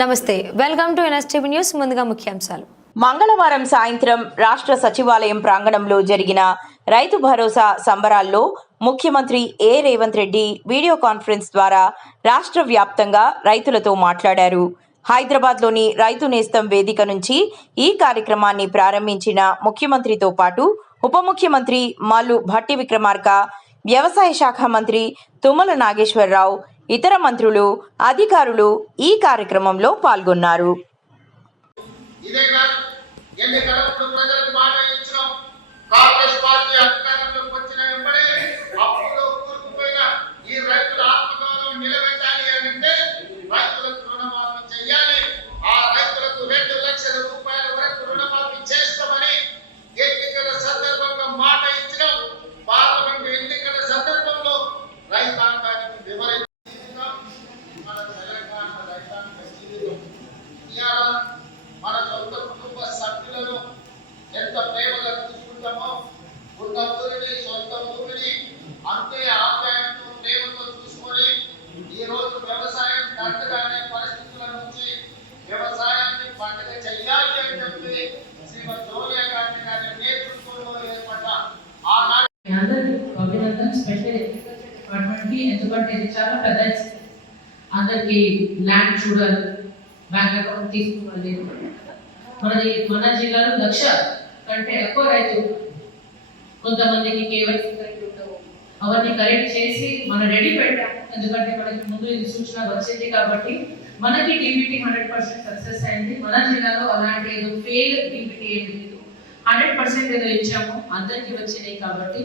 నమస్తే welcome to NSTV news ముందుగా ముఖ్యాంశాలు. మంగళవారం సాయంత్రం రాష్ట్ర సచివాలయం ప్రాంగణంలో జరిగిన రైతు భరోసా సంబరాల్లో ముఖ్యమంత్రి A. Revanth Reddy video conference ద్వారా రాష్ట్ర వ్యాప్తంగా రైతులతో మాట్లాడారు. హైదరాబాద్లోని రైతు నేస్తం వేదిక నుంచి ఈ కార్యక్రమాన్ని ప్రారంభించిన ముఖ్యమంత్రితో పాటు ఉప ముఖ్యమంత్రి మల్లు భట్టి విక్రమార్క వ్యవసాయ శాఖ మంత్రి తుమ్మల నాగేశ్వరరావు ఇతర మంత్రులు అధికారులు ఈ కార్యక్రమంలో పాల్గొన్నారు. ఇదే ఎన్నికలప్పుడు ప్రజలకు మాట ఇచ్చిన కాంగ్రెస్ పార్టీ ఇవాళ మన సొంత కుటుంబ సభ్యులను ఎంత ప్రేమగా చూసుకుంటామో ఉన్న ఊరిని సొంత ఊరిని అంతే ఆప్యాయంతో ప్రేమతో చూసుకొని ఈ రోజు వ్యవసాయం దండగానే పరిస్థితుల నుంచి వ్యవసాయాన్ని పండుగ చెయ్యాలి అని చెప్పి శ్రీమతి సోనియా గాంధీ గారి నేతృత్వంలో ఏర్పడ్డ ఆనాటి అభినందన్. స్పెషల్ ఎందుకంటే ఇది చాలా పెద్ద అందరికి ల్యాండ్ చూడాలి బ్యాంక్ అకౌంట్ తీసుకోవాలి మనది మన జిల్లాలో లక్ష కంటే ఎక్కువ రైతు కొంతమందికి కేవైసీ కరెక్ట్ ఉండవు. అవన్నీ కరెక్ట్ చేసి మనం రెడీ పెట్టాం. ఎందుకంటే మనకి ముందు ఇది సూచన వచ్చింది కాబట్టి మనకి డిబిటీ హండ్రెడ్ పర్సెంట్ సక్సెస్ అయింది. మన జిల్లాలో అలాంటి ఏదో ఫెయిల్ డిబిటీ ఏది లేదు. హండ్రెడ్ పర్సెంట్ ఏదో ఇచ్చాము. అందరికీ వచ్చినాయి కాబట్టి